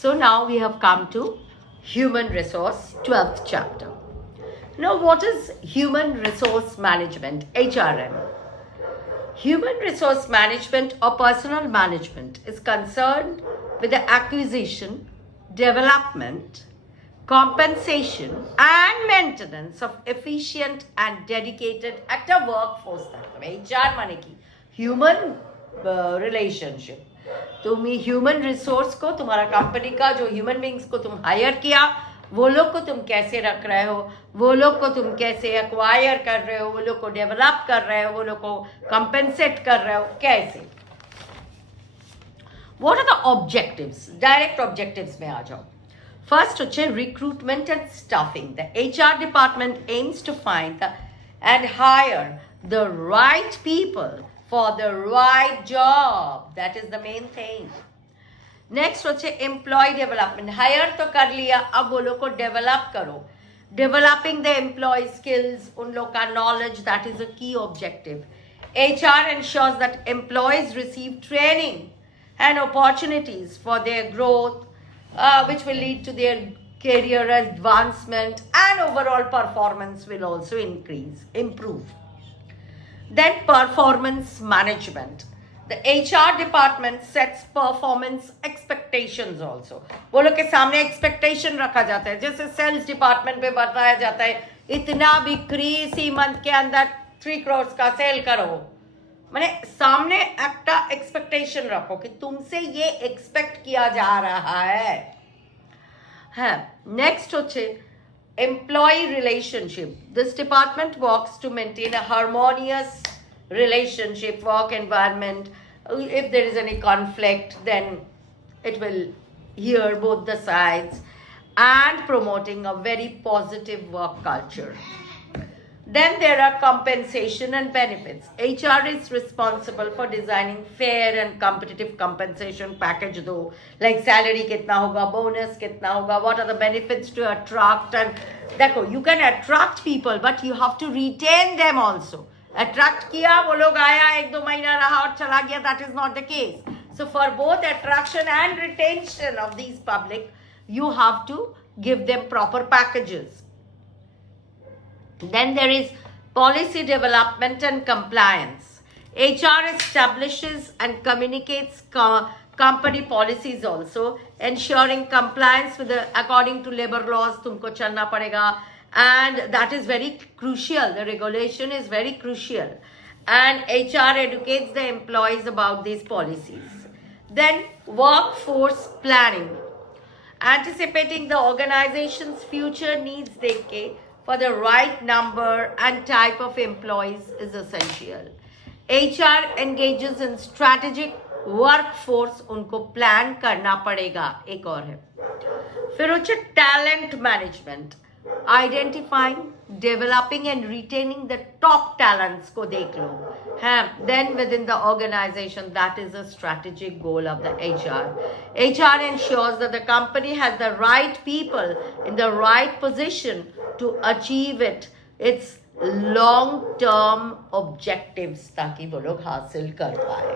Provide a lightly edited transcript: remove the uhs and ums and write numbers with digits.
So now we have come to Human Resource, 12th chapter. Now, what is Human Resource Management, HRM? Human Resource Management or Personal Management is concerned with the acquisition, development, compensation and maintenance of efficient and dedicated active workforce. HR माने की human relationship. तुम्ही human resource को, तुम्हारा company का जो human beings को तुम higher किया, वो लोग को तुम कैसे रख रहे हो, वो लोग को तुम कैसे एक्वायर कर रहे हो, वो लोग को डेवलप कर रहे हो, वो लोग को कंपेंसेट कर रहे हो, कैसे. What are the objectives? Direct objectives में आ जाओ. First होचे recruitment and staffing. The HR department aims to find and hire the right people for the right job. That is the main thing. Next होचे employee development. Hire तो कर लिया, अब वो लोग को develop करो. Developing the employee skills, उन लोग का knowledge, that is a key objective. HR ensures that employees receive training and opportunities for their growth, which will lead to their career advancement, and overall performance will also improve. Then performance management. The HR department sets performance expectations also. वो लोग के सामने expectation रखा जाता है, जैसे sales department में बताया जाता है, इतना बिक्री इसी month के अंदर 3 crores का सेल करो. मैंने सामने একটা एक्सपेक्टेशन रखो कि तुमसे ये एक्सपेक्ट किया जा रहा है. हाँ, नेक्स्ट होचे employ relationship. This department works to maintain a harmonious relationship, work environment. If there is any conflict, then it will hear both the sides, and promoting a very positive work culture. Then there are compensation and benefits. HR is responsible for designing fair and competitive compensation package though, like salary kitna hoga, bonus kitna hoga, what are the benefits to attract, and देखो, you can attract people but you have to retain them also. Attract किया, वो लोग आया, 1-2 महीना रहा और चला गया, that is not the case. So for both attraction and retention of these public, you have to give them proper packages. Then there is policy development and compliance. HR establishes and communicates company policies also, ensuring compliance with the according to labor laws. तुमको चलना पड़ेगा, and that is very crucial. The regulation is very crucial, and HR educates the employees about these policies. Then workforce planning, anticipating the organization's future needs देख के for the right number and type of employees is essential. HR engages in strategic workforce, उनको plan करना पड़ेगा. एक और है, फिर होचे talent management, identifying, developing and retaining the top talents को देख लो. Then within the organization, that is a strategic goal of the HR. HR ensures that the company has the right people in the right position to achieve its long term objectives, ताकि वो लोग हासिल कर पाए.